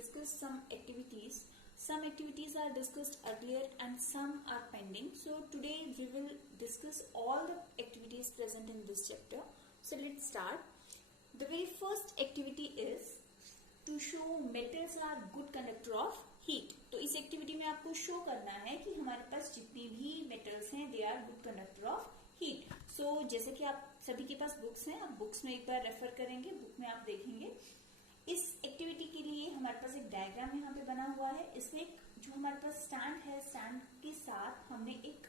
discuss some activities. Some activities are discussed earlier and some are pending. So today we will discuss all the activities present in this chapter. So let's start. The very first activity is to show metals are good conductor of heat. तो इस activity में आपको show करना है कि हमारे पास जितनी भी मेटल्स हैं they are good conductor of heat. So जैसे कि आप सभी के पास बुक्स हैं, आप बुक्स में एक बार रेफर करेंगे, बुक में आप देखेंगे. इस एक्टिविटी के लिए हमारे पास एक डायग्राम यहाँ पे बना हुआ है. इसमें जो हमारे पास स्टैंड है, स्टैंड के साथ हमने एक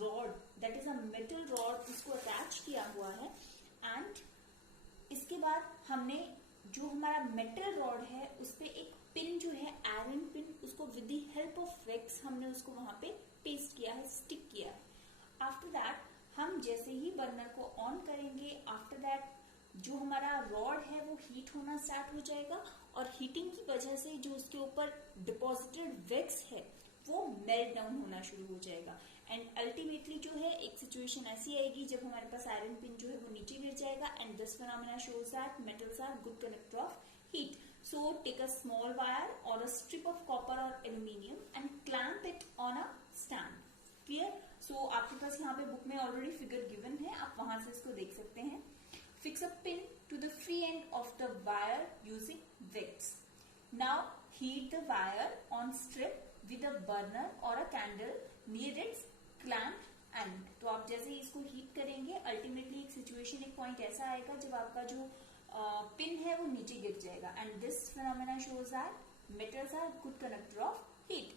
rod, that is a metal rod, उसको अटैच किया हुआ है. एंड इसके बाद हमने जो हमारा मेटल रॉड है उस पे एक पिन जो है, आयरन पिन, उसको with the help of wax हमने उसको वहां पे पेस्ट किया है, स्टिक किया है. आफ्टर दैट हम जैसे ही बर्नर को ऑन करेंगे, आफ्टर दैट जो हमारा रॉड है वो हीट होना स्टार्ट हो जाएगा और हीटिंग की वजह से जो उसके ऊपर डिपॉजिटेड वैक्स है वो मेल्ट डाउन होना शुरू हो जाएगा. एंड अल्टीमेटली जो है एक सिचुएशन ऐसी आएगी जब हमारे पास आयरन पिन जो है वो नीचे गिर जाएगा. And this phenomena shows that metals are good conductor of heat. So take a small wire or a strip of copper or aluminium and clamp it on a stand. Clear? So आपके पास यहाँ पे book में already figure given है, आप वहां से इसको देख सकते हैं. Fix a pin to the free end of the wire using wax. Now heat the wire on strip with a burner or a candle near its clamp end. तो आप जैसे ही इसको हीट करेंगे, अल्टीमेटली एक सिचुएशन, एक point ऐसा आएगा जब आपका जो पिन है वो नीचे गिर जाएगा. And this phenomena shows that metals are good conductor of heat.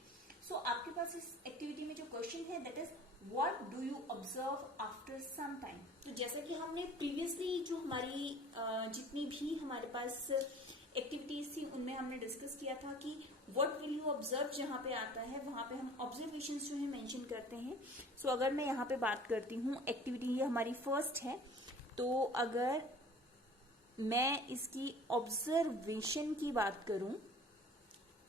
So आपके पास इस एक्टिविटी में जो क्वेश्चन है that is what do you observe after some time. तो जैसा कि हमने प्रीवियसली जो हमारी जितनी भी हमारे पास एक्टिविटीज थी उनमें हमने डिस्कस किया था कि व्हाट विल यू ऑब्जर्व जहां पे आता है वहां पे हम ऑब्जर्वेशंस जो है मेंशन करते हैं. सो अगर मैं यहाँ पे बात करती हूँ, एक्टिविटी ये हमारी फर्स्ट है, तो अगर मैं इसकी ऑब्जर्वेशन की बात करूं,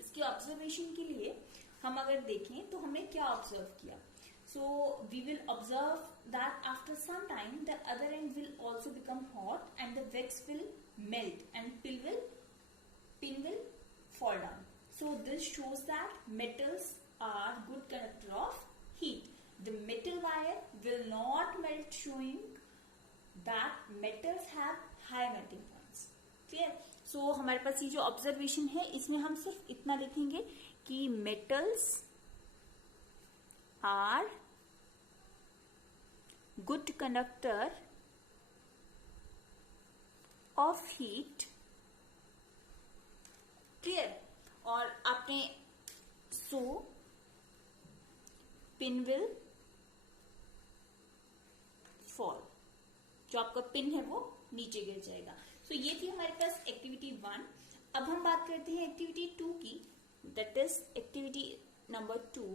इसकी ऑब्जर्वेशन के लिए हम अगर देखें तो हमने क्या ऑब्जर्व किया. So we will observe that after some time the other end will also become hot and the wax will melt and pin will fall down. So this shows that metals are good conductor of heat. The metal wire will not melt, showing that metals have high melting points. Clear? So हमारे पास ये जो observation है इसमें हम सिर्फ इतना लिखेंगे कि metals are good conductor of heat. Clear? और आपने so pin will fall, जो आपका पिन है वो नीचे गिर जाएगा. सो ये थी हमारे पास एक्टिविटी 1. अब हम बात करते हैं एक्टिविटी 2 की, that is activity number 2.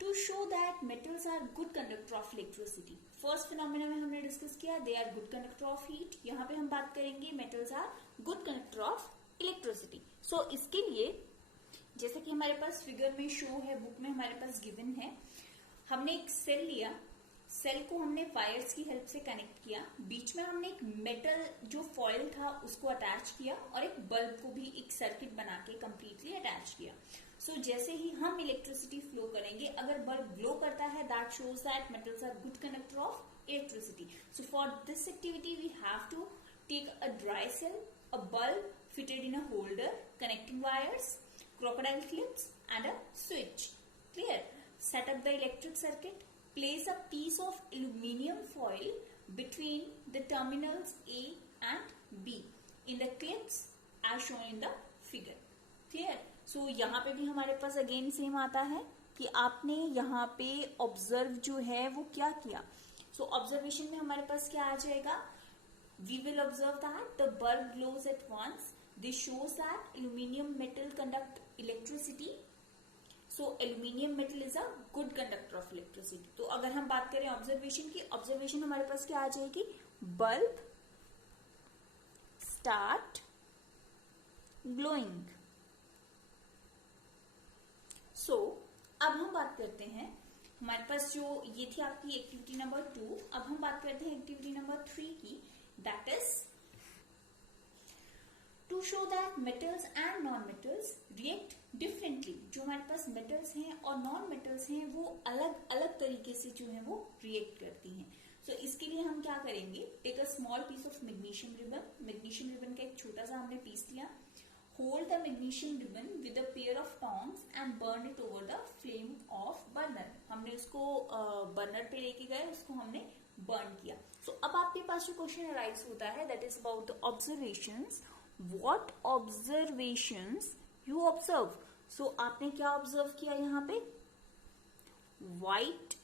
To show that metals are good conductor of electricity. First phenomena में हमने डिस्कस किया they are good conductor of heat. यहाँ पे हम बात करेंगे metals are good conductor of electricity. So इसके लिए जैसे कि हमारे पास फिगर में शो है, बुक में हमारे पास गिवन है, हमने एक सेल लिया, सेल को हमने वायर्स की हेल्प से कनेक्ट किया, बीच में हमने एक मेटल जो फॉइल था उसको अटैच किया और एक बल्ब को भी एक सर्किट बना के कंप्लीटली अटैच किया. सो जैसे ही हम इलेक्ट्रिसिटी फ्लो करेंगे, अगर बल्ब ग्लो करता है that shows that metals are good conductor of electricity. So for this activity we have to take a dry cell, a bulb fitted in a holder, connecting wires, crocodile clips and a switch. Clear? Set up the electric circuit. Place a piece of aluminium foil between the terminals A and B in the clips as shown in the figure. Clear? So यहाँ पे भी हमारे पास again same आता है कि आपने यहाँ पे ऑब्जर्व जो है वो क्या किया. सो ऑब्जर्वेशन में हमारे पास क्या आ जाएगा, we will observe that the bulb glows at once. This shows that aluminium metal conduct electricity. So aluminium metal is a good conductor of electricity. तो अगर हम बात करें ऑब्जर्वेशन की, ऑब्जर्वेशन हमारे पास क्या आ जाएगी, बल्ब स्टार्ट ग्लोइंग. सो अब हम बात करते हैं, हमारे पास जो ये थी आपकी एक्टिविटी नंबर 2. अब हम बात करते हैं एक्टिविटी नंबर 3 की, that is to show that metals and non metals react differently, जो हमारे पास मेटल्स हैं और नॉन मेटल्स हैं वो अलग अलग तरीके से जो है वो रिएक्ट करती हैं. सो इसके लिए हम क्या करेंगे, take a small piece of magnesium ribbon. Magnesium ribbon का एक छोटा सा हमने पीस लिया. Hold the magnesium ribbon with a pair of tongs and burn it over the flame of burner. हमने उसको बर्नर पे लेके गए, उसको हमने बर्न किया. सो अब आपके पास जो क्वेश्चन अराइज होता है that is about the observations. What observations you observe. So आपने क्या ऑब्जर्व किया, यहाँ पे white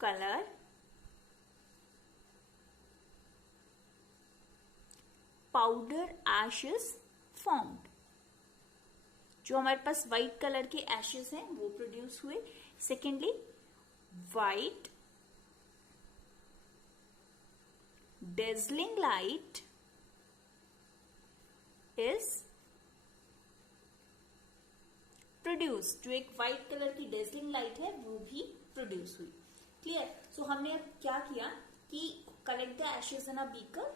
colour powder ashes formed. जो हमारे पास व्हाइट कलर के एशेस हैं वो प्रोड्यूस हुए. Secondly white dazzling light is produced. जो एक व्हाइट कलर की dazzling light है वो भी प्रोड्यूस हुई. क्लियर. सो हमने अब क्या किया कि collect the ashes in a beaker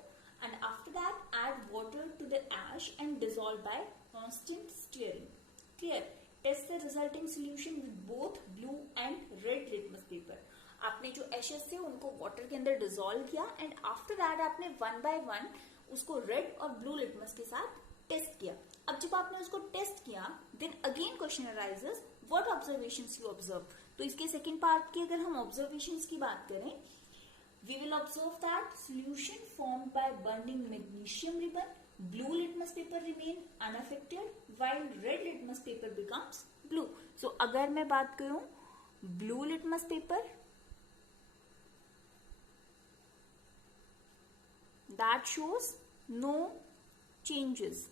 and after that add water to the ash and dissolve by constant stirring. Clear. Test the resulting solution with both blue and red litmus paper. आपने जो ashes थे उनको water के अंदर dissolve किया and after that आपने one by one उसको red और ब्लू लिटमस के साथ टेस्ट किया. अब जब आपने उसको टेस्ट किया then again question arises what observations you observe. तो इसके सेकंड पार्ट की अगर हम ऑब्जर्वेशंस की बात करें, we will observe that solution formed by burning magnesium ribbon, blue litmus paper remain unaffected while red litmus paper becomes blue. So अगर मैं बात करूं blue litmus paper, that shows no changes.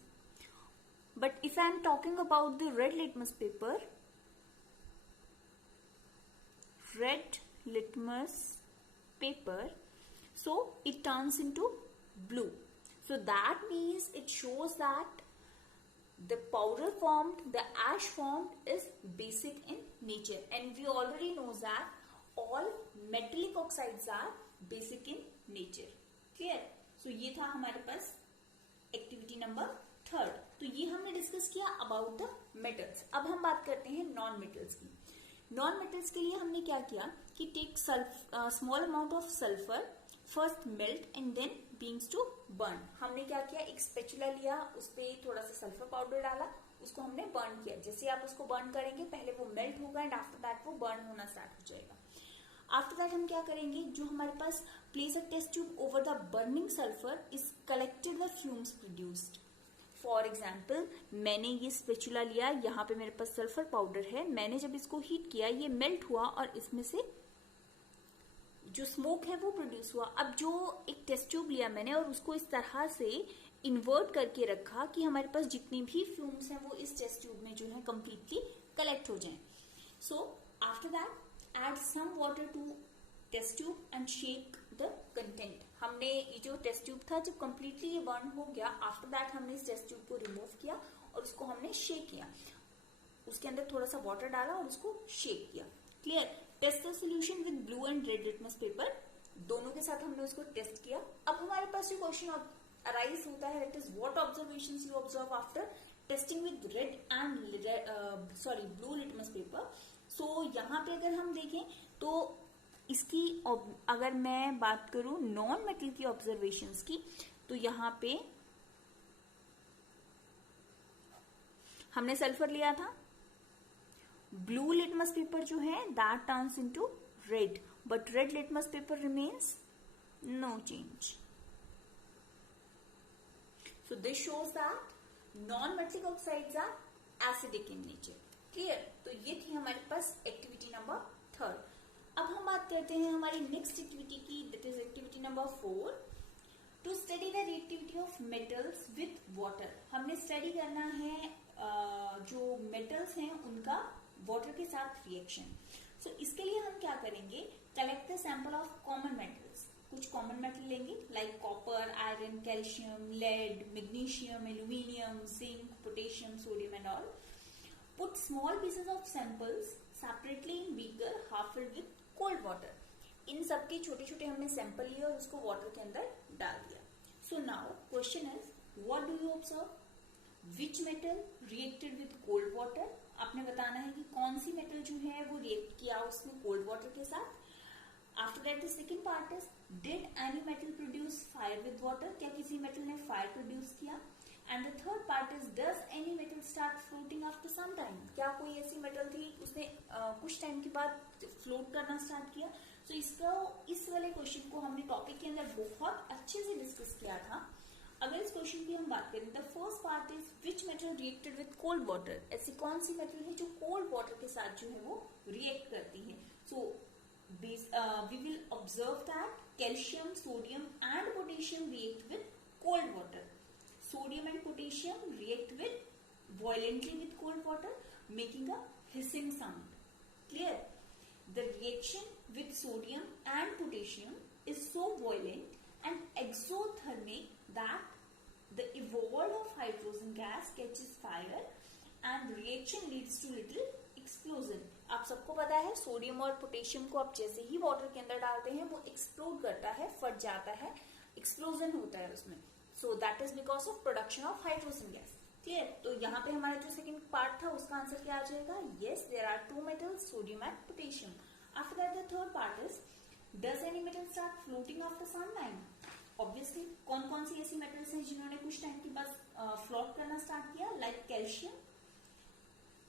But if I am talking about the red litmus paper, so it turns into blue. So that means it shows that the powder formed, the ash formed is basic in nature, and we already know that all metallic oxides are basic in nature. Clear. सो ये था हमारे पास activity number 3. तो ये हमने discuss किया about the metals. अब हम बात करते हैं नॉन मेटल्स की. नॉन मेटल्स के लिए हमने क्या किया कि take small amount of sulphur, first melt and then beans to burn. हमने क्या किया, एक स्पैचुला लिया, उस पर थोड़ा सा सल्फर पाउडर डाला, उसको हमने बर्न किया. जैसे आप उसको बर्न करेंगे पहले वो मेल्ट होगा एंड आफ्टर दैट वो बर्न होना स्टार्ट हो जाएगा. आफ्टर दैट हम क्या करेंगे, जो हमारे पास place a test tube over the burning sulphur is collected the fumes produced. For example मैंने ये स्पेचुला लिया, यहाँ पे मेरे पास सल्फर पाउडर है, मैंने जब इसको हीट किया ये मेल्ट हुआ और इसमें से जो स्मोक है वो प्रोड्यूस हुआ. अब जो एक टेस्ट ट्यूब लिया मैंने और उसको इस तरह से इन्वर्ट करके रखा कि हमारे पास जितनी भी फ्यूम्स हैं वो इस टेस्ट ट्यूब में जो है कंप्लीटली कलेक्ट हो जाएं. So after that add some water to test tube and shake the content. हमने ये जो टेस्ट ट्यूब था जब completely ये बर्न हो गया, आफ्टर दैट हमने इस टेस्ट ट्यूब को रिमूव किया और उसको हमने शेक किया. उसके अंदर थोड़ा सा वाटर डाला और उसको शेक किया. Clear. Test the solution with blue and red litmus paper. दोनों के साथ हमने उसको टेस्ट किया. अब हमारे पास जो क्वेश्चन अराइज होता है that is what observations you observe after testing with red and blue litmus paper. So यहाँ पे अगर हम देखें तो इसकी अगर मैं बात करूं नॉन मेटल की ऑब्जर्वेशंस की, तो यहाँ पे हमने सल्फर लिया था, ब्लू लिटमस पेपर जो है that turns into red, but red litmus paper remains no change. So this shows that non metallic oxides are acidic in nature. Clear. तो ये थी हमारे पास एक्टिविटी नंबर 3. अब हम बात करते हैं हमारी नेक्स्ट एक्टिविटी की, that is activity number 4. To study the reactivity of metals with water. हमने स्टडी करना है जो मेटल्स हैं उनका वाटर के साथ रिएक्शन. सो इसके लिए हम क्या करेंगे, collect the sample of common metals. कुछ कॉमन मेटल लेंगे like copper, iron, calcium, lead, magnesium, aluminium, zinc, potassium, sodium and all. Put small pieces of samples separately in beaker half filled with cold water. इन सबके छोटे छोटे हमने sample लिए और उसको water के अंदर डाल दिया. So now question is what do you observe? Which metal reacted with cold water, आपने बताना है कि कौन सी मेटल जो है वो रिएक्ट किया उसमें कोल्ड वाटर के साथ. After that the second part is did any metal produce fire with water, क्या किसी मेटल ने फायर प्रोड्यूस किया. And the third part is does any metal start floating after some time, क्या कोई ऐसी metal थी उसने कुछ टाइम के बाद फ्लोट करना स्टार्ट किया. तो इस वाले क्वेश्चन को हमने टॉपिक के अंदर बहुत अच्छे से डिस्कस किया था. अगर इस क्वेश्चन की हम बात करें, the first part is which metal reacted with cold water, ऐसी कौन सी मेटल है जो कोल्ड वाटर के साथ जो है वो रिएक्ट करती है. So we will observe that calcium, sodium and potassium react with cold water. Sodium and potassium react violently with cold water, making a hissing sound. Clear? The reaction with sodium and potassium is so violent and exothermic that the evolved of hydrogen gas catches fire and reaction leads to little explosion. आप सबको पता है sodium और potassium को आप जैसे ही water के अंदर डालते हैं वो एक्सप्लोड करता है, फट जाता है, एक्सप्लोजन होता है उसमें. So that is because of production of hydrogen gas. Clear? तो यहाँ पे हमारा जो सेकंड पार्ट था उसका आंसर क्या आ जाएगा? Yes, there are two metals, sodium and potassium. After that, the third part is, does any metal start floating after some time? Obviously, कौन कौन सी ऐसी metals हैं जिन्होंने कुछ टाइम के बाद फ्लोट करना स्टार्ट किया? Like calcium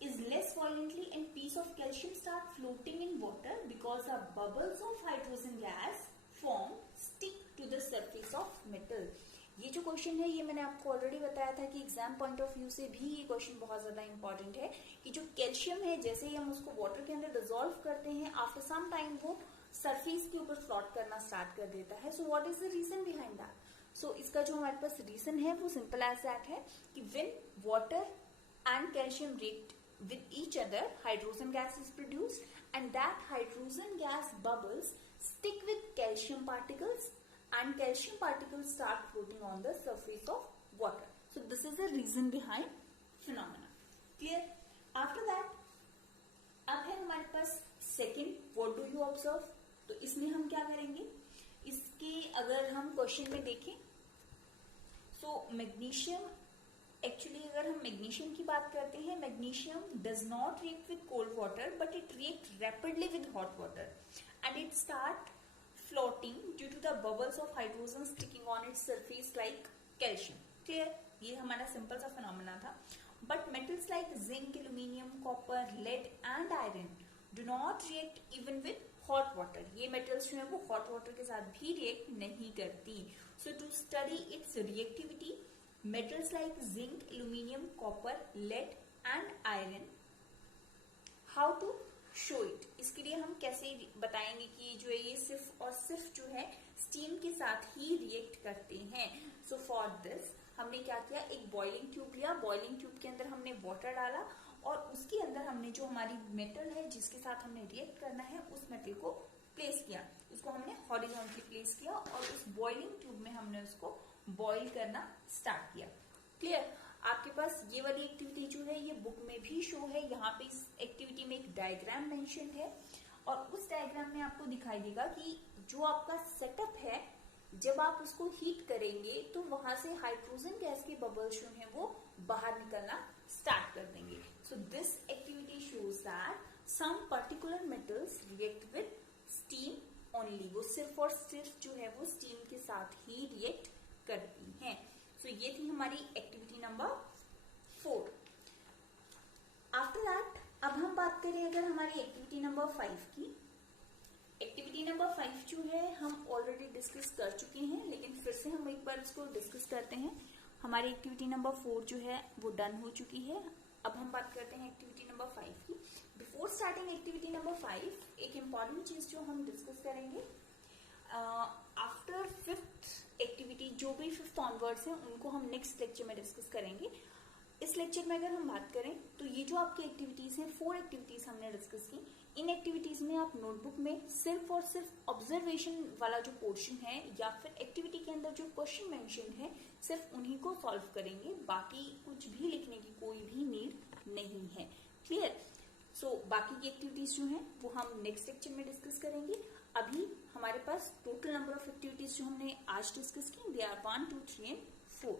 is less violently and piece of calcium start floating in water because the bubbles of hydrogen gas form stick to the surface of metal. ये जो क्वेश्चन है ये मैंने आपको ऑलरेडी बताया था कि एग्जाम पॉइंट ऑफ व्यू से भी ये क्वेश्चन बहुत ज्यादा इंपॉर्टेंट है कि जो कैल्शियम है जैसे ही हम उसको वाटर के अंदर डिसॉल्व करते हैं आफ्टर सम टाइम वो सरफेस के ऊपर फ्लोट करना स्टार्ट कर देता है. So what is the reason behind that? So इसका जो हमारे पास रीजन है वो सिंपल एज दैट है कि when water and calcium react with each other, hydrogen gas is produced and that hydrogen gas bubbles stick with calcium particles and calcium particles start floating on the surface of water. So this is the reason behind phenomena. Clear? After that, अब है हमारे पास second, what do you observe? तो इसमें हम क्या करेंगे? इसके अगर हम क्वेश्चन में देखें, so मैग्नीशियम, एक्चुअली अगर हम मैग्नीशियम की बात करते हैं, magnesium does not react with cold water but it react rapidly with hot water and it start floating due to the bubbles of hydrogen sticking on its surface like calcium. Clear? ये हमारा simple सा phenomena था. But metals like zinc, aluminium, copper, lead and iron do not react even with hot water. ये metals जो है वो hot water के साथ भी रिएक्ट नहीं करती. So to study its reactivity, metals like zinc, aluminium, copper, lead and iron, how to show it? इसके लिए हम कैसे बताएंगे कि जो है ये सिर्फ और सिर्फ जो है स्टीम के साथ ही रिएक्ट करते हैं. सो फॉर दिस हमने क्या किया, एक बॉइलिंग ट्यूब लिया, बॉइलिंग ट्यूब के अंदर हमने वाटर डाला और उसके अंदर हमने जो हमारी मेटल है जिसके साथ हमने रिएक्ट करना है उस मेटल को प्लेस किया, उसको हमने हॉरिजॉन्टली प्लेस किया और उस बॉइलिंग ट्यूब में हमने उसको बॉइल करना स्टार्ट किया. क्लियर? आपके पास ये वाली एक्टिविटी जो है ये बुक में भी शो है. यहाँ पे इस एक्टिविटी में एक डायग्राम मेंशन है और उस डायग्राम में आपको दिखाई देगा कि जो आपका सेटअप है जब आप उसको हीट करेंगे तो वहां से हाइड्रोजन गैस के बबल्स जो है वो बाहर निकलना स्टार्ट कर देंगे. So this activity shows that some particular metals react with steam only. वो सिर्फ और सिर्फ जो है वो स्टीम के साथ ही रिएक्ट करती हैं. सो ये थी हमारी एक्टिविटी नंबर 4. आफ्टर दैट अब हम बात करें अगर हमारी एक्टिविटी नंबर 5 की. एक्टिविटी नंबर 5 जो है हम ऑलरेडी डिस्कस कर चुके हैं लेकिन फिर से हम एक बार इसको डिस्कस करते हैं. हमारी एक्टिविटी नंबर 4 जो है वो डन हो चुकी है. अब हम बात करते हैं एक्टिविटी नंबर 5 की. बिफोर स्टार्टिंग एक्टिविटी नंबर 5 एक इम्पॉर्टेंट चीज जो हम डिस्कस करेंगे, आफ्टर 5th एक्टिविटी जो भी 5th ऑनवर्ड्स हैं उनको हम नेक्स्ट लेक्चर में डिस्कस करेंगे. इस लेक्चर में अगर हम बात करें तो ये जो आपकी एक्टिविटीज हैं 4 एक्टिविटीज हमने डिस्कस की. इन एक्टिविटीज में आप नोटबुक में सिर्फ और सिर्फ ऑब्जर्वेशन वाला जो पोर्शन है या फिर एक्टिविटी के अंदर जो क्वेश्चन मेंशन है सिर्फ उन्हीं को सॉल्व करेंगे, बाकी कुछ भी लिखने की कोई भी नीड नहीं है. क्लियर? सो बाकी की एक्टिविटीज जो हैं वो हम नेक्स्ट लेक्चर में डिस्कस करेंगे. अभी हमारे पास टोटल नंबर ऑफ एक्टिविटीज जो हमने आज डिस्कस की दे आर 1, 2, 3 एंड 4.